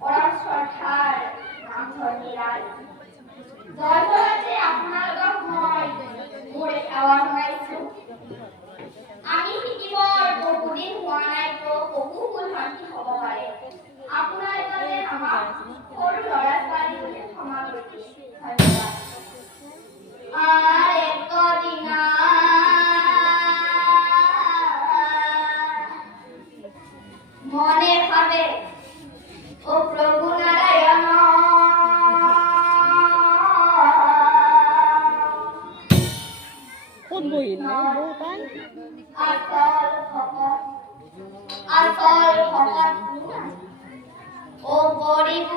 ওরা সরকার নাম ধরিলাই জয়জয়তে আপোনালোকক মই মোৰ সেৱাৰ জনাইছো আমি শিকিবৰ বহুদিন হোৱা নাইতো বহু ভুল ভ্ৰান্তি হ'ব পাৰে আপোনালোকে আমাক সৰু ল'ৰা ছোৱালী বুলি ক্ষমা কৰি ধন্যবাদ একদিনা মনে ভাবে ও প্রভু Narayan Kung buhin na, bukan? আসল ভকত ও গরিব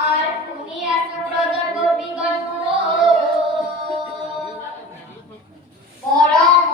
আর তুমি এত ব্রজর গোপীগণ পরম